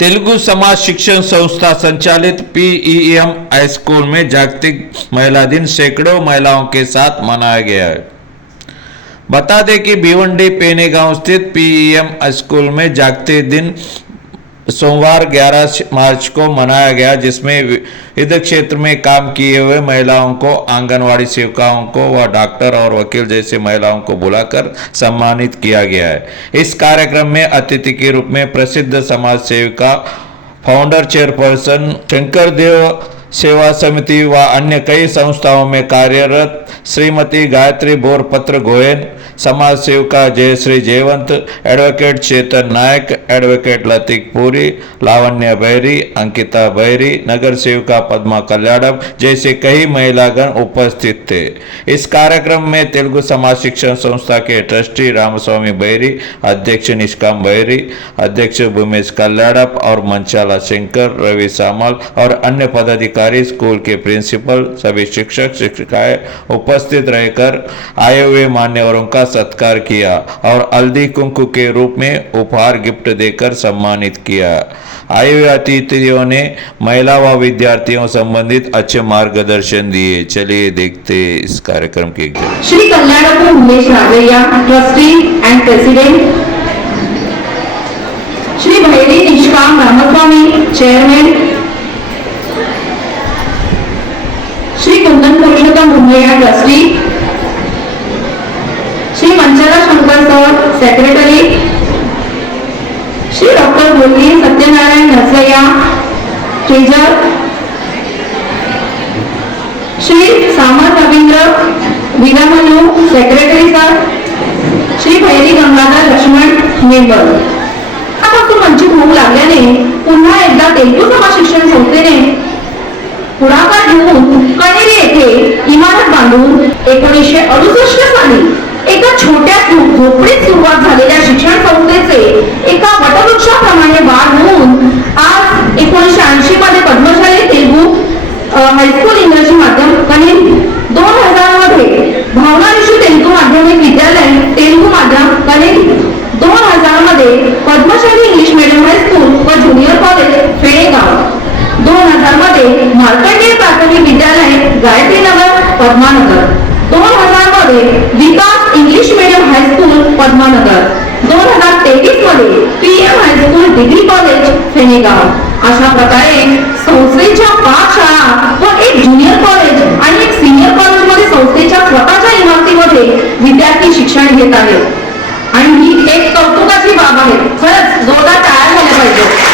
तेलुगु समाज शिक्षण संस्था संचालित पीईएम हाई स्कूल में जागतिक महिला दिन सैकड़ों महिलाओं के साथ मनाया गया है। बता दें कि भिवंडी पेने गांव स्थित पीईएम हाई स्कूल में जागतिक दिन सोमवार 11 मार्च को मनाया गया, जिसमें विविध क्षेत्र में काम किए हुए महिलाओं को, आंगनवाड़ी सेविकाओं को व डॉक्टर और वकील जैसे महिलाओं को बुलाकर सम्मानित किया गया है। इस कार्यक्रम में अतिथि के रूप में प्रसिद्ध समाज सेविका, फाउंडर चेयरपर्सन, शंकर देव सेवा समिति व अन्य कई संस्थाओं में कार्यरत श्रीमती गायत्री बोरपत्र गोयन, समाज सेविका जयश्री जयवंत, एडवोकेट चेतन नायक, एडवोकेट लतीक पुरी, लावण्य बहरी, अंकिता बहरी, नगर सेविका पद्मा कल्याणम जैसे कई महिलागण उपस्थित थे। इस कार्यक्रम में तेलुगु समाज शिक्षण संस्था के ट्रस्टी रामस्वामी बहरी, अध्यक्ष निष्काम बहरी, अध्यक्ष भूमेश कल्याणम और मंचाला शंकर, रवि सामल और अन्य पदाधिकारी, स्कूल के प्रिंसिपल, सभी शिक्षक शिक्षिकाएं उपस्थित रहकर आए हुए मान्यवरों का सत्कार किया और हल्दी कुंकु के रूप में उपहार गिफ्ट देकर सम्मानित किया। आए हुए अतिथियों ने महिला व विद्यार्थियों संबंधित अच्छे मार्गदर्शन दिए। चलिए देखते इस कार्यक्रम के। Shri Kalyanpur Umesh Rajaiah, trustee and president, Shri Bhairi Nishkam Ramaswamy, chairman, Shri Kundan Purushottam Bhumaiah, trustee, Shri Manchala Shankar sir, secretary, Shri doctor Goli Satyanarayana Narsaiah, treasurer, Shri Samant Ravindra Veeramanu, secretary sir, Shri Bhairi Gangadhar Lakshman, member. आता मंचित होऊ लागल्याने पुन्हा एकदा तेलुगु समाज शिक्षण संस्थेने पुढाकार घेऊन कणेरी येथे इमारत बांधून 1968 साली एका छोट्या झोपडीत सुरुवात झालेल्या शिक्षण संस्थेचे एका वटवृक्षाप्रमाणे वाढ होऊन आज 1980 मध्ये पद्मशाली तेलुगु हायस्कूल इंग्रजी माध्यम कणेरी, 2000 मध्ये भावना ऋषी तेलुगु माध्यमिक विद्यालय तेलुगु माध्यम कणेरी, 2000 मध्ये पद्मशाली इंग्लिश मीडियम हायस्कूल व ज्युनियर कॉलेज फेडेगाव, 2000 मध्ये मार्कंडेय प्राथमिक विद्यालय गायत्रीनगर पद्मानगर, 2000 मध्ये विकास इंग्लिश मीडियम हायस्कूल पद्मानगर, 2023 मध्ये पीएम हायस्कूल डिग्री कॉलेज फेडेगाव। अशा प्रकारे संस्थेच्या 5 शाळा व एक ज्युनियर कॉलेज आणि एक सीनियर कॉलेज मध्ये संस्थेच्या स्वतःच्या इमारतीमध्ये विद्यार्थी शिक्षण घेत आहेत आणि ही एक कौतुकाची बाब आहे। खरंच जोरदार टाळ्या झाल्या पाहिजे।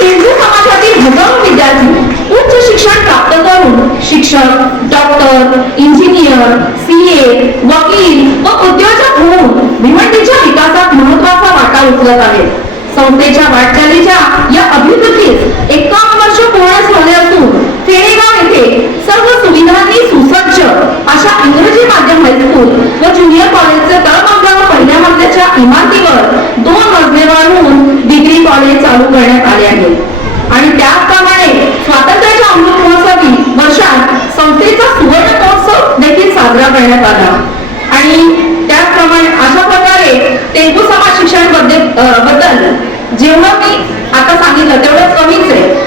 हिंदू समाजातील हजारो विद्यार्थी उच्च शिक्षण प्राप्त करून शिक्षक, डॉक्टर, इंजिनियर, सीए, वकील व उद्योजक होऊन भिवंडीच्या विकासात महत्त्वाचा वाटा उचलत आहेत। संस्थेच्या वाटचालीच्या या अभिवृद्धीस 51 वर्ष पूर्ण झाले असून फेडेगाव येथे सर्व सुविधांनी सुसज्ज अशा इंग्रजी माध्यम हायस्कूल व ज्युनियर कॉलेजचे तळमजल्यावर पहिल्या मजल्याच्या इमारतीवर 2 मजले वाढवून डिग्री कॉलेज चालू करण्यात आले आहे आणि त्याचप्रमाणे स्वातंत्र्याच्या अमृत महोत्सवी वर्षात संस्थेचा सुवर्ण महोत्सव देखील साजरा करण्यात आला आणि त्याचप्रमाणे अशा प्रकारे तेलुगु समाज शिक्षण बद्दल जेवढं मी आता सांगितलं तेवढं कमीच आहे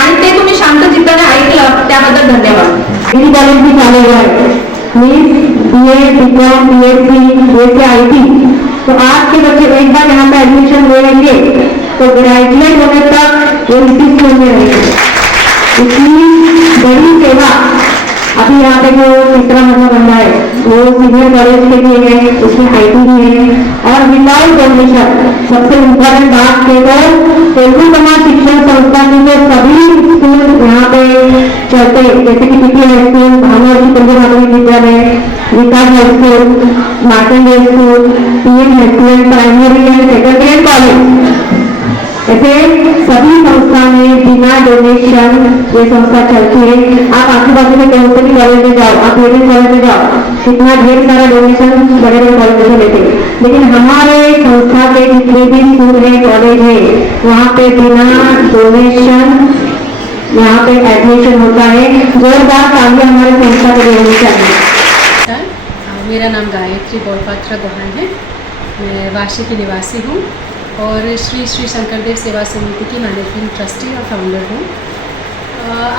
आणि ते तुम्ही शांत चित्ताने ऐकलं त्याबद्दल धन्यवाद। डिग्री कॉलेज भी चालू हुआ है, बीए, बीकॉम, बीएससी, आईटी। तो आज के बच्चे एक बार यहाँ पे एडमिशन ले लेंगे तो ग्रेजुएट होने तक वो इसी स्कूल में रहेंगे। इतनी बड़ी सेवा अभी यहाँ पे जो तीसरा महीना बन रहा है वो सीनियर कॉलेज के लिए है, उसमें आईटी भी है और विदाउट डोनेशन। सबसे इम्पोर्टेंट बात तेलुगु समाज शिक्षण संस्था के जो सभी स्कूल यहाँ पे चलते जैसे कि PT high school, Bhavana Rishi Telugu माध्यमिक विद्यालय, Vikas high school, Markandeya school, PM high school, primary and secondary college, ऐसे सभी संस्था में बिना डोनेशन ये संस्था चलती है। आप आजू बाजू में कहीं से भी कॉलेज में जाओ, आप मेडिकल कॉलेज में जाओ, कितना ढेर सारा डोनेशन बड़े बड़े कॉलेज में लेते हैं, लेकिन हमारे संस्था के जितने भी स्कूल है, कॉलेज है, वहाँ पे बिना डोनेशन यहाँ पे एडमिशन होता है। जोरदार तालियां हमारे संस्था के लिए होनी चाहिए। मेरा नाम गायत्री बोरपत्र गोहान है, मैं वाशी की निवासी हूँ। और श्री श्री शंकरदेव सेवा समिति की मैनेजमेंट ट्रस्टी और फाउंडर हूँ।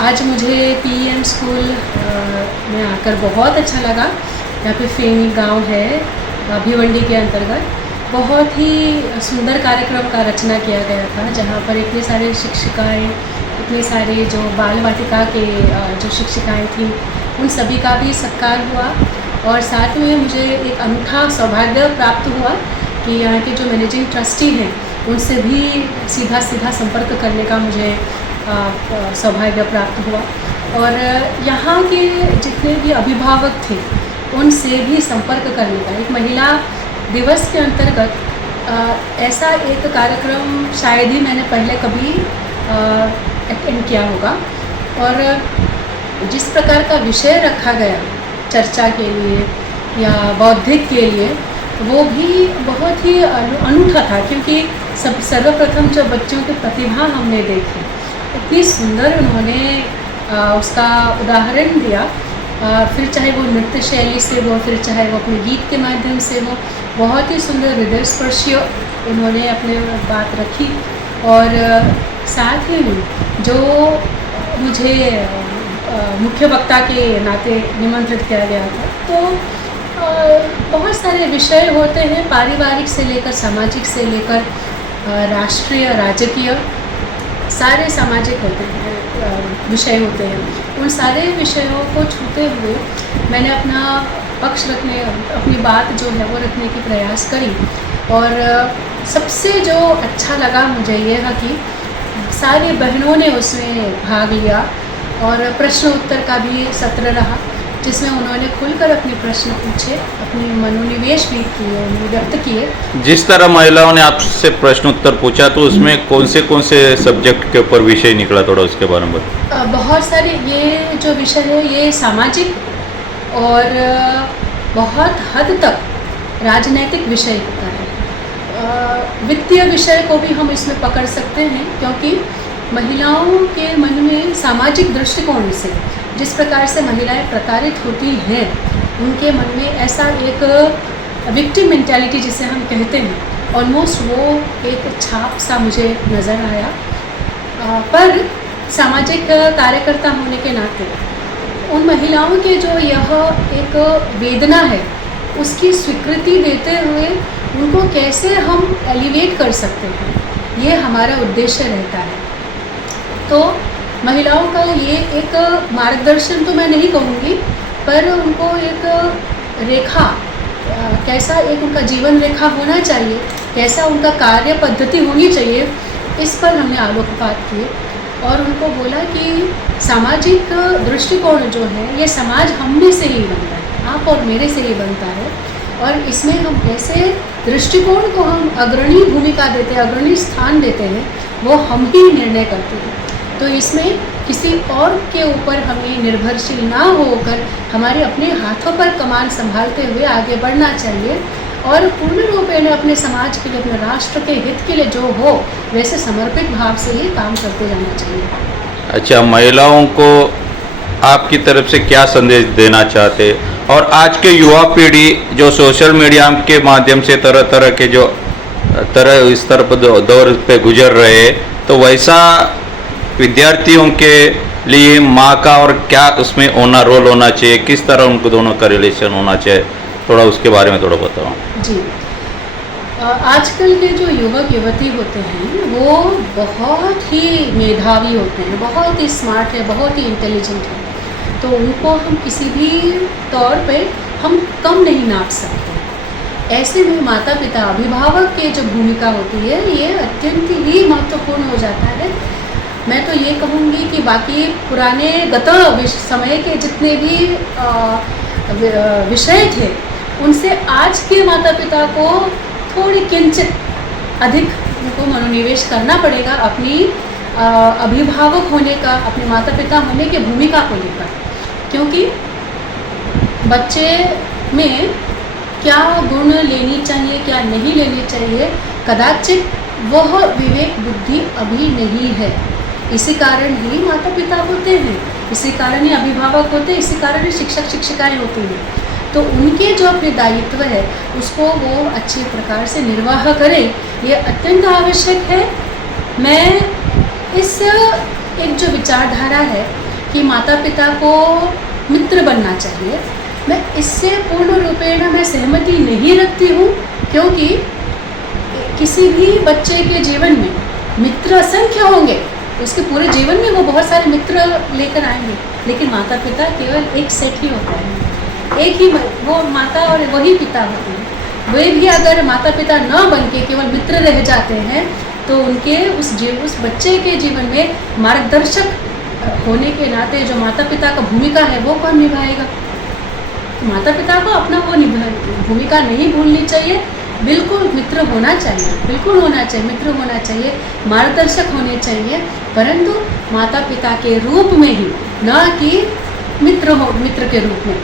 आज मुझे पीएम स्कूल में आकर बहुत अच्छा लगा। यहाँ पे फेनी गांव है भिवंडी के अंतर्गत। बहुत ही सुंदर कार्यक्रम का रचना किया गया था, जहाँ पर इतने सारे शिक्षिकाएँ, इतने सारे जो बाल वाटिका के जो शिक्षिकाएँ थीं, उन सभी का भी सत्कार हुआ। और साथ में मुझे एक अनूठा सौभाग्य प्राप्त हुआ कि यहाँ के जो मैनेजिंग ट्रस्टी हैं उनसे भी सीधा संपर्क करने का मुझे सौभाग्य प्राप्त हुआ। और यहाँ के जितने भी अभिभावक थे उनसे भी संपर्क करने का, एक महिला दिवस के अंतर्गत ऐसा एक कार्यक्रम शायद ही मैंने पहले कभी अटेंड किया होगा। और जिस प्रकार का विषय रखा गया चर्चा के लिए या बौद्धिक के लिए, वो भी बहुत ही अनूठा था, क्योंकि सर्वप्रथम जो बच्चों की प्रतिभा हमने देखी, इतनी सुंदर उन्होंने उसका उदाहरण दिया। फिर चाहे वो नृत्य शैली से हो, फिर चाहे वो अपने गीत के माध्यम से हो, बहुत ही सुंदर हृदय स्पर्शी उन्होंने अपने बात रखी। और साथ ही जो मुझे मुख्य वक्ता के नाते निमंत्रित किया गया था, तो बहुत सारे विषय होते हैं, पारिवारिक से लेकर सामाजिक से लेकर राष्ट्रीय राजकीय, सारे सामाजिक होते हैं विषय होते हैं। उन सारे विषयों को छूते हुए मैंने अपना पक्ष रखने, अपनी बात जो है वो रखने की प्रयास करी। और सबसे जो अच्छा लगा मुझे ये है कि सारी बहनों ने उसमें भाग लिया और प्रश्न उत्तर का भी सत्र रहा, जिसमें उन्होंने खुलकर अपने प्रश्न पूछे, अपनी मनोनिवेश भी किए, उन्होंने व्यक्त किए। जिस तरह महिलाओं ने आपसे प्रश्न उत्तर पूछा, तो उसमें कौन से सब्जेक्ट के ऊपर विषय निकला, थोड़ा उसके बारे में बताओ। बहुत सारे ये जो विषय है ये सामाजिक और बहुत हद तक राजनैतिक विषय होता है। वित्तीय विषय को भी हम इसमें पकड़ सकते हैं, क्योंकि महिलाओं के मन में सामाजिक दृष्टिकोण से जिस प्रकार से महिलाएं प्रताड़ित होती हैं, उनके मन में ऐसा एक विक्टिम मेंटालिटी जिसे हम कहते हैं, ऑलमोस्ट वो एक छाप सा मुझे नज़र आया। पर सामाजिक कार्यकर्ता होने के नाते उन महिलाओं के जो यह एक वेदना है, उसकी स्वीकृति देते हुए उनको कैसे हम एलिवेट कर सकते हैं, ये हमारा उद्देश्य रहता है। तो महिलाओं का ये एक मार्गदर्शन तो मैं नहीं कहूँगी, पर उनको एक रेखा, कैसा एक उनका जीवन रेखा होना चाहिए, कैसा उनका कार्य पद्धति होनी चाहिए, इस पर हमने आलोकपात किए। और उनको बोला कि सामाजिक दृष्टिकोण जो है ये समाज हम में से ही बनता है, आप और मेरे से ही बनता है। और इसमें हम कैसे दृष्टिकोण को हम अग्रणी भूमिका देते हैं, अग्रणी स्थान देते हैं, वो हम ही निर्णय करते हैं। तो इसमें किसी और के ऊपर हमें निर्भरशील ना होकर हमारे अपने हाथों पर कमान संभालते हुए आगे बढ़ना चाहिए, और पूर्ण रूपेण अपने समाज के लिए, अपने राष्ट्र के हित के लिए जो हो वैसे समर्पित भाव से ये काम करते जाना चाहिए। अच्छा, महिलाओं को आपकी तरफ से क्या संदेश देना चाहते, और आज के युवा पीढ़ी जो सोशल मीडिया के माध्यम से तरह तरह के जो इस तरफ दौर पे गुजर रहे, तो वैसा विद्यार्थियों के लिए माँ का और क्या उसमें रोल होना चाहिए, किस तरह उनको दोनों का रिलेशन होना चाहिए, थोड़ा उसके बारे में थोड़ा बताओ। जी, आजकल के जो युवक युवती होते हैं वो बहुत ही मेधावी होते हैं, बहुत ही स्मार्ट है, बहुत ही इंटेलिजेंट है। तो उनको हम किसी भी तौर पे हम कम नहीं नाप सकते। ऐसे में माता पिता, अभिभावक की जो भूमिका होती है ये अत्यंत ही महत्वपूर्ण हो जाता है। मैं तो ये कहूँगी कि बाकी पुराने गत समय के जितने भी विषय थे, उनसे आज के माता पिता को थोड़ी किंचित अधिक उनको मनोनिवेश करना पड़ेगा अपनी अभिभावक होने का, अपने माता पिता होने की भूमिका को लेकर। क्योंकि बच्चे में क्या गुण लेनी चाहिए, क्या नहीं लेनी चाहिए, कदाचित वह विवेक बुद्धि अभी नहीं है। इसी कारण ही माता पिता होते हैं, इसी कारण ही अभिभावक होते हैं, इसी कारण ही शिक्षक शिक्षिकाएं होती हैं। तो उनके जो अपने दायित्व है उसको वो अच्छे प्रकार से निर्वाह करें, ये अत्यंत आवश्यक है। मैं इस एक जो विचारधारा है कि माता पिता को मित्र बनना चाहिए, मैं इससे पूर्ण रूपेण मैं सहमति नहीं रखती हूँ, क्योंकि किसी भी बच्चे के जीवन में मित्र असंख्य होंगे, उसके पूरे जीवन में वो बहुत सारे मित्र लेकर आएंगे, लेकिन माता पिता केवल एक सेट ही होता है, एक ही वो माता और वही पिता होते हैं। वे भी अगर माता पिता न बन के केवल मित्र रह जाते हैं तो उनके उस बच्चे के जीवन में मार्गदर्शक होने के नाते जो माता पिता का भूमिका है वो कौन निभाएगा। तो माता पिता को अपना वो भूमिका नहीं भूलनी चाहिए, बिल्कुल मित्र होना चाहिए, बिल्कुल होना चाहिए, मित्र होना चाहिए, मार्गदर्शक होने चाहिए, परंतु माता पिता के रूप में ही, न कि मित्र के रूप में।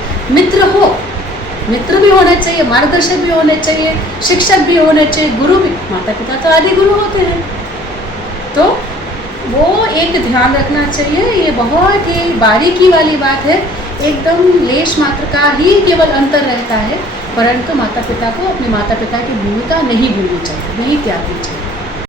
मित्र भी होने चाहिए, मार्गदर्शक भी होने चाहिए, शिक्षक भी होने चाहिए, गुरु भी, माता पिता तो आदि गुरु होते हैं। तो वो एक ध्यान रखना चाहिए, ये बहुत ही बारीकी वाली बात है, एकदम लेश मात्र का ही केवल अंतर रहता है, परंतु माता पिता को अपने माता पिता की भूमिका नहीं भूलनी चाहिए, नहीं त्यागनी चाहिए।